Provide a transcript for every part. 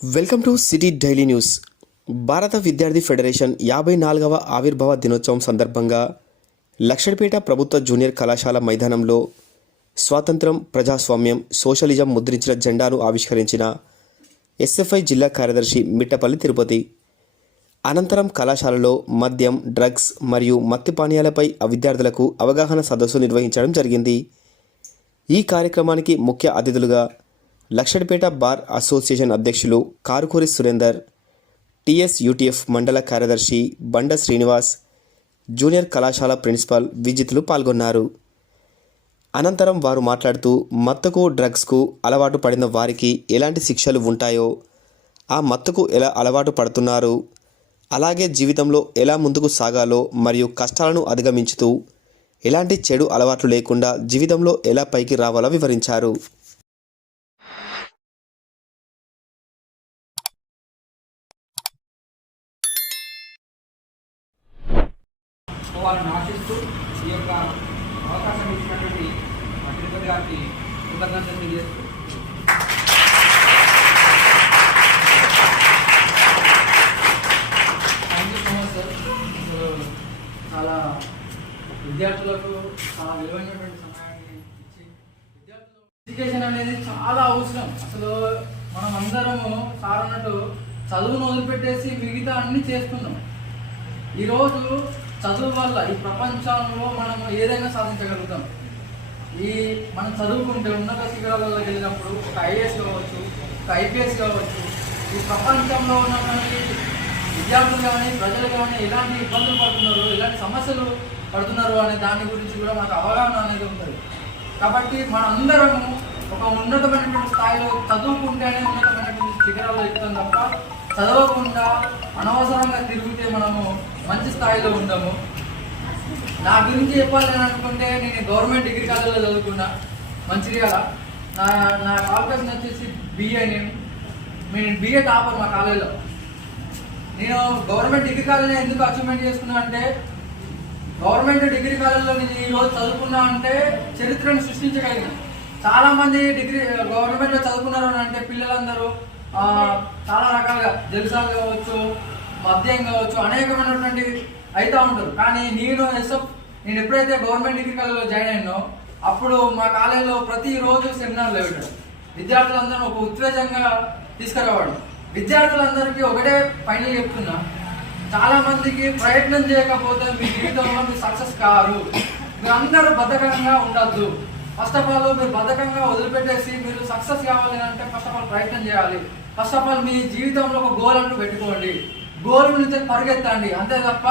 Welcome to city daily news. Bharata Vidyarthi federation యాభై నాలుగవ ఆవిర్భావ దినోత్సవం సందర్భంగా లక్షడిపేట ప్రభుత్వ జూనియర్ కళాశాల మైదానంలో స్వాతంత్రం ప్రజాస్వామ్యం సోషలిజం ముద్రించిన జెండాను ఆవిష్కరించిన ఎస్ఎఫ్ఐ జిల్లా కార్యదర్శి మిట్టపల్లి తిరుపతి. అనంతరం కళాశాలలో మద్యం డ్రగ్స్ మరియు మత్తి పానీయాలపై విద్యార్థులకు అవగాహన సదస్సు నిర్వహించడం జరిగింది. ఈ కార్యక్రమానికి ముఖ్య అతిథులుగా లక్షడిపేట బార్ అసోసియేషన్ అధ్యక్షులు కారుకూరి సురేందర్ టిఎస్ యూటీఎఫ్ మండల కార్యదర్శి బండ శ్రీనివాస్ జూనియర్ కళాశాల ప్రిన్సిపాల్ విజిత్లు పాల్గొన్నారు. అనంతరం వారు మాట్లాడుతూ మత్తుకు డ్రగ్స్కు అలవాటు పడిన వారికి ఎలాంటి శిక్షలు ఉంటాయో ఆ మత్తుకు ఎలా అలవాటు పడుతున్నారు అలాగే జీవితంలో ఎలా ముందుకు సాగాలో మరియు కష్టాలను అధిగమించుతూ ఎలాంటి చెడు అలవాట్లు లేకుండా జీవితంలో ఎలా పైకి రావాలో వివరించారు. అవ్వాలని ఆశిస్తూ ఈ యొక్క అవకాశం ఇచ్చినటువంటి మా తిరుపతి గారికి కృతజ్ఞతలు తెలియజేస్తూ చాలా విద్యార్థులకు చాలా విలువైనటువంటి సమయాన్ని ఇచ్చి విద్యార్థులు ఎడ్యుకేషన్ అనేది చాలా అవసరం. అసలు మనం అందరము సార్ అన్నట్టు చదువును వదిలిపెట్టేసి మిగతా అన్ని చేస్తున్నాం. ఈరోజు చదువు వల్ల ఈ ప్రపంచంలో మనం ఏదైనా సాధించగలుగుతాం. ఈ మనం చదువుకుంటే ఉన్నత శిఖరాలలో వెళ్ళినప్పుడు ఒక ఐఏఎస్ కావచ్చు ఒక ఐపీఎస్ కావచ్చు ఈ ప్రపంచంలో ఉన్నటువంటి విద్యార్థులు కానీ ప్రజలు కానీ ఎలాంటి ఇబ్బందులు పడుతున్నారు ఎలాంటి సమస్యలు పడుతున్నారు అనే దాని గురించి కూడా మనకు అవగాహన అనేది ఉంటుంది. కాబట్టి మనందరము ఒక ఉన్నతమైనటువంటి స్థాయిలో చదువుకుంటేనే ఉన్నతమైనటువంటి శిఖరాలు ఎక్కుతాం తప్ప చదవకుండా అనవసరంగా తిరిగితే మంచి స్థాయిలో ఉండము. నా గురించి చెప్పాలి అని అనుకుంటే నేను గవర్నమెంట్ డిగ్రీ కాలేజీలో చదువుకున్నా. మంచిర్యాల. నా నా క్వాలిఫికేషన్ వచ్చేసి బిఏ నేను నేను బిఏ టాపర్ మా కాలేజీలో. నేను గవర్నమెంట్ డిగ్రీ కాలేజీలో ఎందుకు అచీవ్మెంట్ చేసుకున్నా అంటే గవర్నమెంట్ డిగ్రీ కాలేజీలో నేను ఈ రోజు చదువుకున్నా అంటే చరిత్రను సృష్టించగలిగిన. చాలామంది డిగ్రీ గవర్నమెంట్లో చదువుకున్నారు అని అంటే పిల్లలందరూ చాలా రకాలుగా జల్సాలు కావచ్చు మద్యం కావచ్చు అనేకమైనటువంటి అవుతా ఉంటారు. కానీ నేను ఎస్ఎఫ్ నేను ఎప్పుడైతే గవర్నమెంట్ డిగ్రీ కాలేజ్లో జాయిన్ అయినో అప్పుడు మా కాలేజీలో ప్రతిరోజు సెమినార్లు పెట్టాడు విద్యార్థులందరూ ఒక ఉత్తేజంగా తీసుకురావాడు. విద్యార్థులందరికీ ఒకటే ఫైనల్ చెప్తున్నా. చాలా మందికి ప్రయత్నం చేయకపోతే మీ జీవితంలో మీరు సక్సెస్ కారు. మీరు అందరూ బద్ధకంగా ఉండద్దు. ఫస్ట్ ఆఫ్ ఆల్ మీరు బద్ధకంగా వదిలిపెట్టేసి మీరు సక్సెస్ కావాలి అంటే ఫస్ట్ ఆఫ్ ఆల్ ప్రయత్నం చేయాలి. ఫస్ట్ ఆఫ్ ఆల్ మీ జీవితంలో ఒక గోల్ అంటూ పెట్టుకోండి. గోల్ నుంచి పరిగెత్తండి. అంతే తప్ప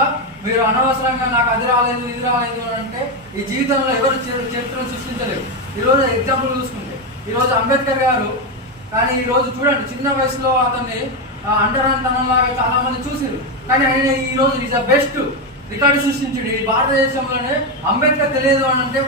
మీరు అనవసరంగా నాకు అది రాలేదు ఇది రాలేదు అని అంటే ఈ జీవితంలో ఎవరు చరిత్రను సృష్టించలేరు. ఈరోజు ఎగ్జాంపుల్ చూసుకుంటే ఈరోజు అంబేద్కర్ గారు కానీ ఈరోజు చూడండి చిన్న వయసులో అతన్ని అండరాంతనంలాగా చాలా మంది చూసిరు. కానీ ఆయన ఈ రోజు ఈజ్ ద బెస్ట్ రికార్డు సృష్టించాడు. ఈ భారతదేశంలోనే అంబేద్కర్ తెలియదు అని అంటే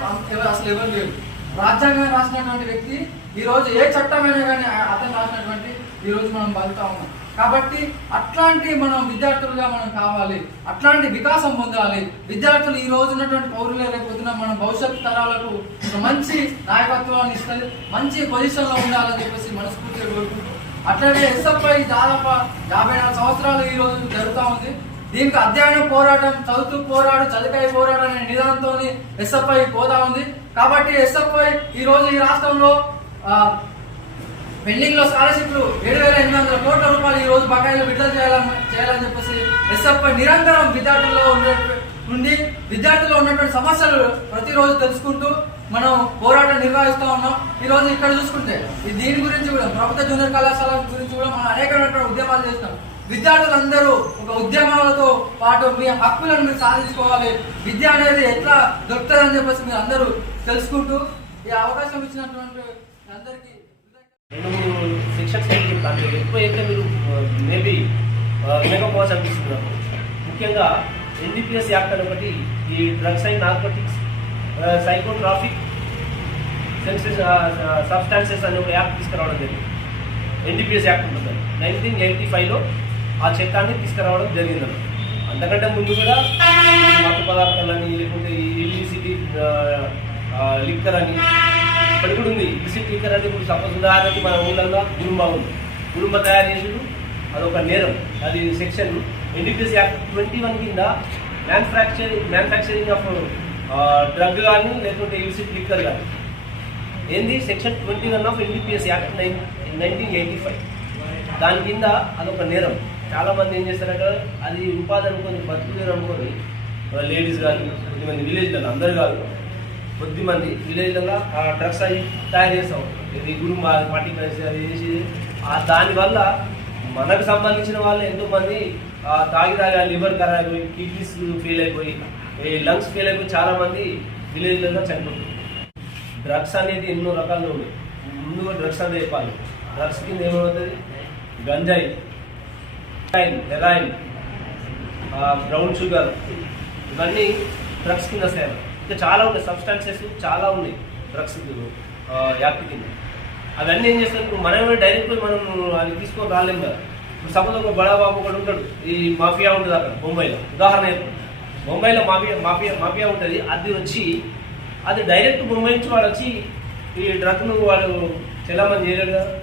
అసలు ఎవరు లేరు. రాజ్యాంగం రాసినటువంటి వ్యక్తి ఈరోజు ఏ చట్టమైనా కానీ అతను రాసినటువంటి ఈరోజు మనం బతుకుతా ఉన్నాం. కాబట్టి అట్లాంటి మనం విద్యార్థులుగా మనం కావాలి అట్లాంటి వికాసం పొందాలి. విద్యార్థులు ఈ రోజు ఉన్నటువంటి పౌరులే రేపు మనం మన భవిష్యత్ తరాలకు ఒక మంచి నాయకత్వాన్ని ఇస్తుంది మంచి పొజిషన్లో ఉండాలని చెప్పేసి మనస్ఫూర్తిగా కోరుకుంటూ అట్లాగే ఎస్ఎఫ్ఐ దాదాపు యాభై నాలుగు సంవత్సరాలు ఈ రోజు జరుగుతూ ఉంది. దీనికి అధ్యయనం పోరాటం చదువుతూ పోరాడు చదువుకాయ పోరాడు అనే నిదానంతో ఎస్ఎఫ్ఐ పోతా ఉంది. కాబట్టి ఎస్ఎఫ్ఐ ఈ రోజు ఈ రాష్ట్రంలో పెండింగ్లో స్కాలర్షిప్లు ఏడు వేల ఎనిమిది వందల కోట్ల రూపాయలు ఈ రోజు బకాయిలు విడుదల చేయాలని చేయాలని చెప్పేసి ఎస్ఎఫ్ఐ నిరంతరం విద్యార్థుల్లో ఉండే నుండి విద్యార్థుల్లో ఉన్నటువంటి సమస్యలు ప్రతిరోజు తెలుసుకుంటూ మనం పోరాటం నిర్వహిస్తూ ఉన్నాం. ఈ రోజు ఇక్కడ చూసుకుంటే ఈ దీని గురించి కూడా ప్రభుత్వ జూనియర్ కళాశాల గురించి కూడా మనం అనేకమైనటువంటి ఉద్యమాలు చేస్తాం. విద్యార్థులందరూ ఒక ఉద్యమాలతో పాటు మీ హక్కులను మీరు సాధించుకోవాలి. విద్య అనేది ఎట్లా దొరుకుతుందని చెప్పేసి మీరు అందరూ తెలుసుకుంటూ ఈ అవకాశం ఇచ్చినటువంటి అందరికీ రెండు మూడు సెక్షన్స్ ఏంటి ఎక్కువ అయితే మీరు మేబీ వినకపోవచ్చు అనిపిస్తుంది నాకు. ముఖ్యంగా ఎన్డీపీఎస్ యాక్ట్ అని ఒకటి ఈ drugs and narcotics psychotropic senses substances అనే ఒక యాక్ట్ తీసుకురావడం జరిగింది. ఎన్డీపీఎస్ యాక్ట్ ఉంటుంది నైన్టీన్ ఎయిటీ ఫైవ్లో ఆ చట్టాన్ని తీసుకురావడం జరిగింది అంతకంటే ముందు కూడా ఈ మత్తు పదార్థాలని లేకుంటే ఇల్లీసిటీ లిక్కర్ అని ఇప్పటికి కూడా ఉంది. ఇల్లీసిటీ లిక్కర్ అంటే ఇప్పుడు సపోజ్ ఉదాహరణకి మన ఊళ్ళల్లో గురుమా ఉంది. గురుంబ తయారు చేసుడు. అదొక నేరం. అది section NDPS act twenty one కింద మ్యానుఫ్యాక్చరింగ్ మ్యానుఫ్యాక్చరింగ్ ఆఫ్ డ్రగ్ కానీ లేకుంటే ఇల్సిట్ లిక్కర్ కానీ ఏంది? Section twenty one of NDPS act nine nineteen eighty five దాని కింద అదొక నేరం. చాలా మంది ఏం చేస్తారంటే అది ఉపాధి అనుకొని బతుకుదేరు అనుకొని లేడీస్ కానీ కొద్దిమంది విలేజ్లలో అందరు కాదు. కొద్దిమంది విలేజ్లలో ఆ డ్రగ్స్ అవి తయారు చేస్తాం. ఇది గురుమ పట్టి కలిసి అది చేసి ఆ దానివల్ల మనకు సంబంధించిన వాళ్ళు ఎంతోమంది ఆ తాగి తాగి లివర్ ఖరాబ్ అయిపోయి కిడ్నీస్ ఫెయిల్ అయిపోయి ఈ లంగ్స్ ఫెయిల్ అయిపోయి చాలామంది విలేజ్లలో చనిపోతుంది డ్రగ్స్ అనేది ఎన్నో రకాలు ఉన్నాయి. ముందుగా డ్రగ్స్ అనేది చెప్పాలి. డ్రగ్స్ కింద ఏమవుతుంది? గంజాయి హెరాయిన్ బ్రౌన్ షుగర్ ఇవన్నీ డ్రగ్స్ కింద సేవ ఇంకా చాలా ఉన్నాయి. సబ్స్టాన్సెస్ చాలా ఉన్నాయి. డ్రగ్స్ యాక్ట్ కింద అవన్నీ ఏం చేస్తారు? ఇప్పుడు మనమే డైరెక్ట్ పోయి మనం అది తీసుకొని రాలేం కదా. ఇప్పుడు సపోజ్ ఒక బడా బాబు ఒకడు ఉంటాడు. ఈ మాఫియా ఉంటుంది అక్కడ బొంబాయిలో. ఉదాహరణ బొంబాయిలో మాఫియా మాఫియా మాఫియా ఉంటుంది. అది వచ్చి అది డైరెక్ట్ బొంబాయి నుంచి వాడు వచ్చి ఈ డ్రగ్ను వాడు చాలా చేయలేడు కదా.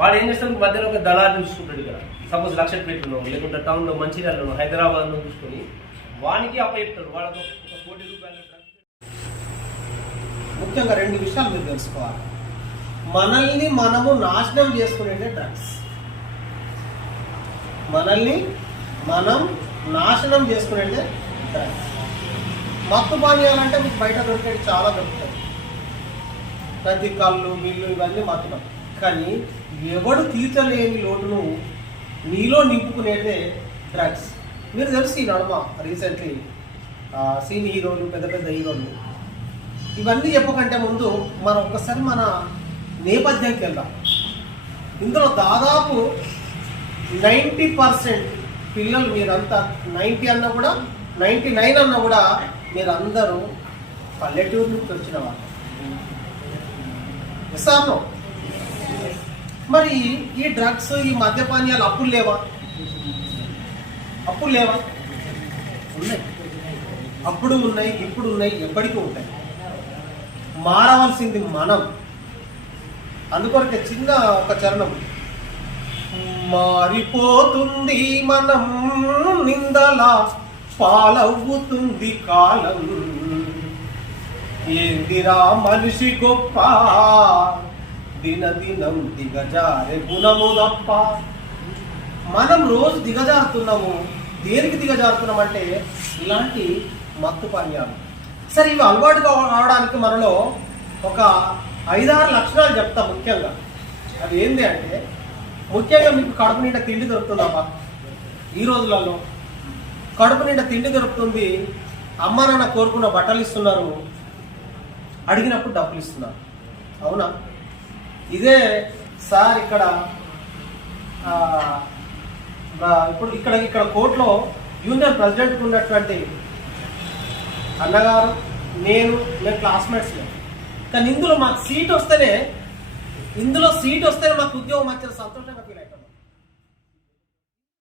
వాడు ఏం చేస్తాడు? మధ్యలో ఒక దళాన్ని చూసుకుంటాడు ఇక్కడ. సపోజ్ లక్షపేటలో లేకుంటే టౌన్లో మంచిర్యాలలో హైదరాబాద్లో చూసుకొని వానికి అప్పచెప్తాడు వాళ్ళకు ఒక కోటి రూపాయలు ముఖ్యంగా రెండు విషయాలు మీరు తెలుసుకోవాలి. మనల్ని మనము నాశనం చేసుకునేదే డ్రగ్స్. మనల్ని మనం నాశనం చేసుకునేదే డ్రగ్స్. మత్తు పానీయాలంటే మీకు బయట దొరికేవి చాలా దొరుకుతాయి. ప్రతి కళ్ళు నీళ్ళు ఇవన్నీ మత్తులు కానీ ఎవడు తీర్చలేని లోటును నీలో నింపుకునేదే డ్రగ్స్. మీరు తెలుసు ఈ నడమ రీసెంట్లీ సీన్ హీరోలు పెద్ద పెద్ద హీరోలు. ఇవన్నీ చెప్పకంటే ముందు మనం ఒక్కసారి మన నేపథ్యంకి వెళ్దాం. ఇందులో దాదాపు నైంటీ పర్సెంట్ పిల్లలు మీరంతా నైంటీ అన్నా కూడా నైంటీ నైన్ అన్నా కూడా మీరందరూ పల్లెటూరు నుంచి వచ్చిన వాళ్ళు. మరి ఈ డ్రగ్స్ ఈ మద్యపానీయాలు అప్పులు లేవా? అప్పుడు లేవా? ఉన్నాయి. అప్పుడు ఉన్నాయి ఇప్పుడు ఉన్నాయి ఎప్పటికీ ఉంటాయి. మారవలసింది మనం. అందుకొరకే చిన్న ఒక చరణం. మారిపోతుంది మనం నిందల పాలవుతుంది కాలం. ఏందిరా మనిషి గొప్ప? దినదినం దిగజారే గుణము తప్ప. మనం రోజు దిగజారుతున్నాము. దేనికి దిగజారుతున్నాం అంటే ఇలాంటి మత్తు పర్యాలు సరే ఇవి అలవాటు కావడానికి మనలో ఒక ఐదారు లక్షణాలు చెప్తా ముఖ్యంగా. అది ఏంటి అంటే ముఖ్యంగా మీకు కడుపు నిండా తిండి దొరుకుతుందమ్మా ఈ రోజులలో కడుపు నిండా తిండి దొరుకుతుంది. అమ్మ నాన్న కోరుకున్న బట్టలు ఇస్తున్నారు. అడిగినప్పుడు డబ్బులు ఇస్తున్నారు. అవునా? ఇదే సార్ ఇక్కడ ఇప్పుడు ఇక్కడ ఇక్కడ కోర్టులో యూనియన్ ప్రెసిడెంట్కి ఉన్నటువంటి అన్నగారు నేను మేము క్లాస్మేట్స్ కానీ ఇందులో మాకు సీట్ వస్తేనే ఇందులో సీట్ వస్తేనే మాకు ఉద్యోగం వచ్చిన సంతోషంగా ఫీల్